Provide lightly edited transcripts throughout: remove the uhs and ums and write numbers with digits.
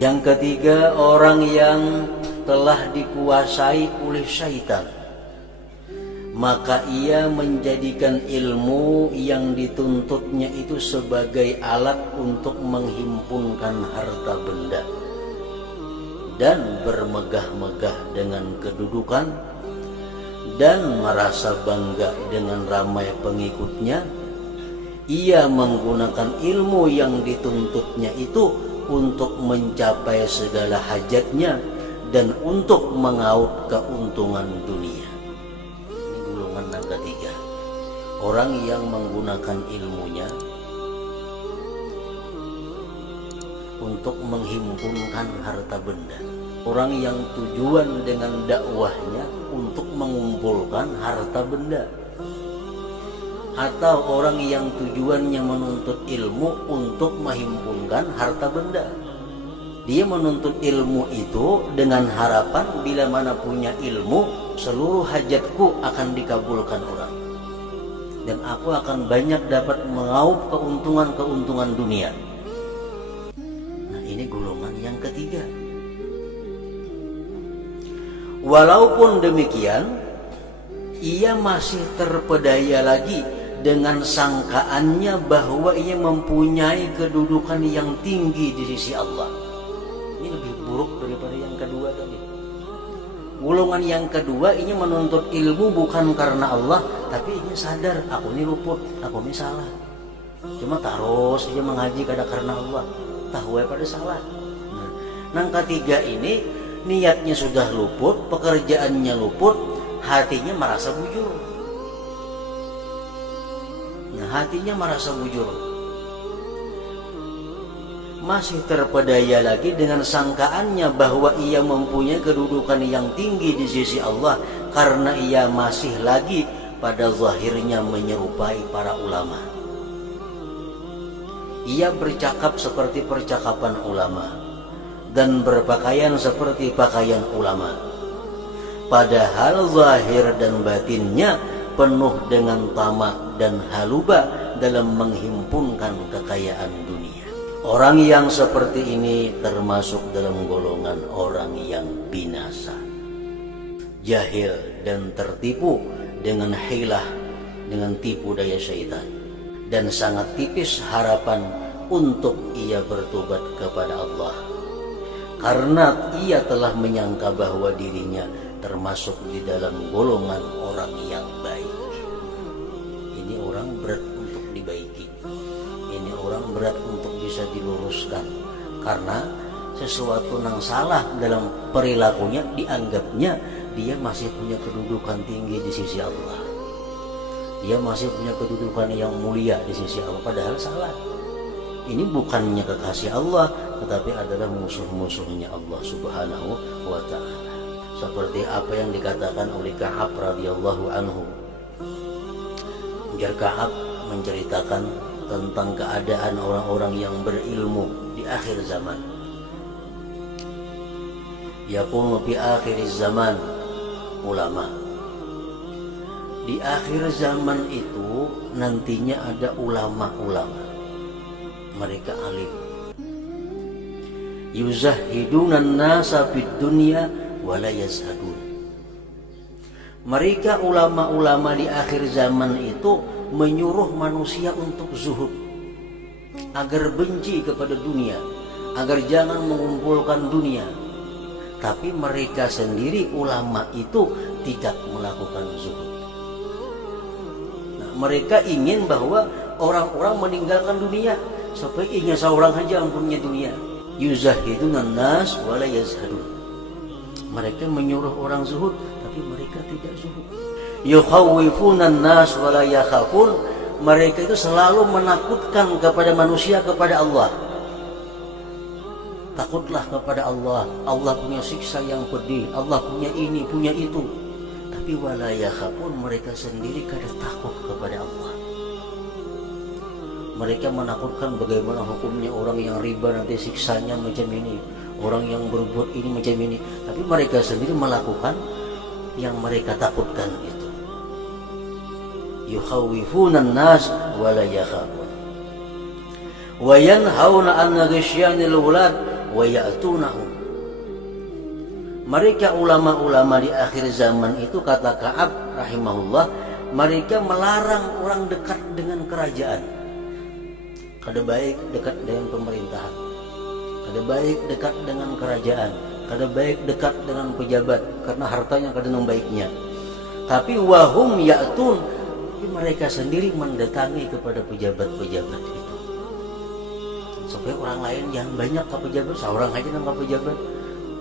Yang ketiga, orang yang telah dikuasai oleh syaitan, maka ia menjadikan ilmu yang dituntutnya itu sebagai alat untuk menghimpunkan harta benda dan bermegah-megah dengan kedudukan dan merasa bangga dengan ramai pengikutnya. Ia menggunakan ilmu yang dituntutnya itu untuk mencapai segala hajatnya dan untuk mengaut keuntungan dunia. Ini golongan yang ketiga, orang yang menggunakan ilmunya untuk menghimpunkan harta benda, orang yang tujuan dengan dakwahnya untuk mengumpulkan harta benda, atau orang yang tujuannya menuntut ilmu untuk menghimpunkan harta benda. Dia menuntut ilmu itu dengan harapan bila mana punya ilmu, seluruh hajatku akan dikabulkan orang dan aku akan banyak dapat mengaup keuntungan dunia. Nah, ini golongan yang ketiga. Walaupun demikian, ia masih terpedaya lagi dengan sangkaannya bahwa ia mempunyai kedudukan yang tinggi di sisi Allah. Ini lebih buruk daripada yang kedua tadi. Golongan yang kedua ini menuntut ilmu bukan karena Allah, tapi ini sadar aku ini luput, aku ini salah. Cuma terus dia mengaji kada karena Allah, tahu pada salah. Nah, yang ketiga ini niatnya sudah luput, pekerjaannya luput, hatinya merasa bujur. Hatinya merasa bujur, masih terpedaya lagi dengan sangkaannya bahwa ia mempunyai kedudukan yang tinggi di sisi Allah karena ia masih lagi pada zahirnya menyerupai para ulama. Ia bercakap seperti percakapan ulama dan berpakaian seperti pakaian ulama, padahal zahir dan batinnya penuh dengan tamak dan haluba dalam menghimpunkan kekayaan dunia. Orang yang seperti ini termasuk dalam golongan orang yang binasa, jahil dan tertipu dengan hilah, dengan tipu daya syaitan, dan sangat tipis harapan untuk ia bertobat kepada Allah karena ia telah menyangka bahwa dirinya termasuk di dalam golongan orang yang baik. Ini orang berat untuk dibaiki, ini orang berat untuk bisa diluruskan, karena sesuatu yang salah dalam perilakunya dianggapnya dia masih punya kedudukan tinggi di sisi Allah, dia masih punya kedudukan yang mulia di sisi Allah, padahal salah. Ini bukannya kekasih Allah, tetapi adalah musuh-musuhnya Allah Subhanahu wa ta'ala. Seperti apa yang dikatakan oleh Ka'ab radhiyallahu anhu. Biar Ka'ab menceritakan tentang keadaan orang-orang yang berilmu di akhir zaman. Yakunu fi akhir zaman ulama. Di akhir zaman itu nantinya ada ulama-ulama. Mereka alim. Yuzahidunan nasa fid dunya wala yazhadun. Mereka ulama-ulama di akhir zaman itu menyuruh manusia untuk zuhud, agar benci kepada dunia, agar jangan mengumpulkan dunia. Tapi mereka sendiri ulama itu tidak melakukan zuhud. Nah, mereka ingin bahwa orang-orang meninggalkan dunia, supaya ingin seorang saja yang punya dunia. Yuzahidunan nas wala yazhadun. Mereka menyuruh orang zuhud, tapi mereka tidak zuhud. Yukhawwifunan nas wala yakhafun. Mereka itu selalu menakutkan kepada manusia kepada Allah. Takutlah kepada Allah. Allah punya siksa yang pedih, Allah punya ini, punya itu. Tapi wala yakhafun, mereka sendiri kada takut kepada Allah. Mereka menakutkan bagaimana hukumnya orang yang riba, nanti siksanya macam ini, orang yang berbuat ini macam ini. Tapi mereka sendiri melakukan yang mereka takutkan itu. Yukhawwifunan nas wa la yakhafun. Wa yanhauna an ghishyanil ulad wa ya'tunahum. Mereka ulama-ulama di akhir zaman itu, kata Ka'ab rahimahullah, mereka melarang orang dekat dengan kerajaan. Kada baik dekat dengan pemerintahan, kada baik dekat dengan kerajaan, kada baik dekat dengan pejabat karena hartanya kada nang baiknya. Tapi wahum ya'tun, mereka sendiri mendatangi kepada pejabat-pejabat itu. Supaya orang lain jangan banyak ke pejabat, seorang aja nang ke pejabat.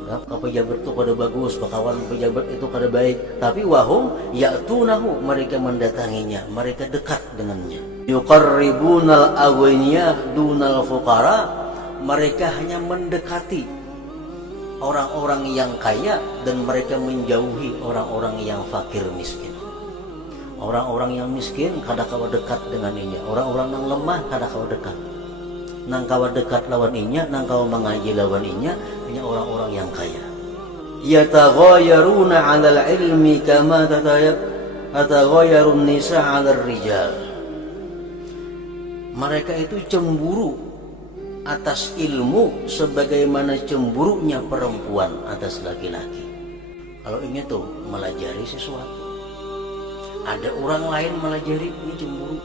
Ke pejabat itu kada bagus, bakawan pejabat itu kada baik. Tapi wahum ya'tunahu, mereka mendatanginya, mereka dekat dengannya. Yuqarribunal aghniya dunal fuqara, mereka hanya mendekati orang-orang yang kaya dan mereka menjauhi orang-orang yang fakir miskin. Orang-orang yang miskin kada kawa dekat dengan inya, orang-orang yang lemah kada kawa dekat. Nang kawa dekat lawan inya, nang kawa mengaji lawan inya, hanya orang-orang yang kaya. Yataghayaruna 'alal ilmi kama tataghayarun nisa 'alal rijal. Mereka itu cemburu atas ilmu sebagaimana cemburunya perempuan atas laki-laki. Kalau ini tuh melajari sesuatu, ada orang lain melajari, ini cemburu.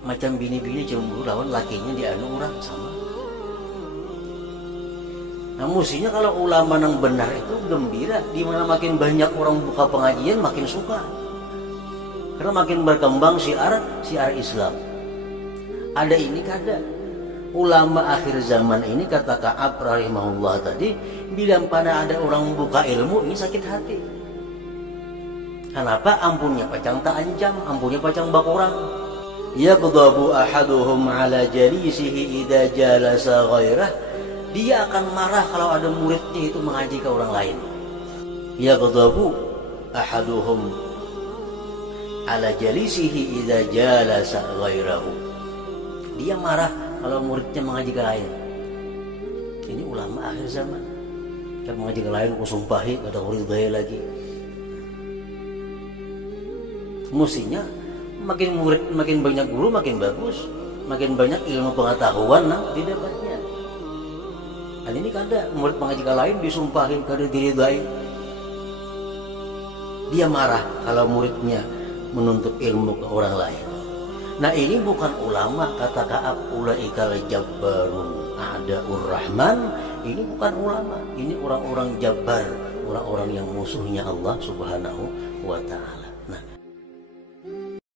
Macam bini-bini cemburu lawan lakinya di anu orang sama. Nah mestinya kalau ulama yang benar itu gembira, di mana makin banyak orang buka pengajian makin suka. Karena makin berkembang syiar Islam. Ada ini kada. Ulama akhir zaman ini, kata Ka'ab rahimahullah tadi, bila pada ada orang buka ilmu ini sakit hati. Kenapa? Ampunnya pacang tak ancam, ampunnya pacang bak orang. Yaqdabu ahaduhum ala jalisihi idza jalasa ghairah. Dia akan marah kalau ada muridnya itu mengaji ke orang lain. Yaqdabu ahaduhum ala jalisihi idza jalasa ghairahu. Dia marah kalau muridnya mengaji ke lain. Ini ulama akhir zaman. Kan mengaji ke lain ku sumpahi kada ridai lagi. Mestinya makin murid, makin banyak guru makin bagus, makin banyak ilmu pengetahuan didapatnya. Dan ini kada, murid mengaji ke lain disumpahi kada diridai. Dia marah kalau muridnya menuntut ilmu ke orang lain. Nah ini bukan ulama, kata Ka'ab, ulaikal jabbarun a'daur rahman. Ini bukan ulama, ini orang-orang jabbar, orang-orang yang musuhnya Allah subhanahu wa ta'ala.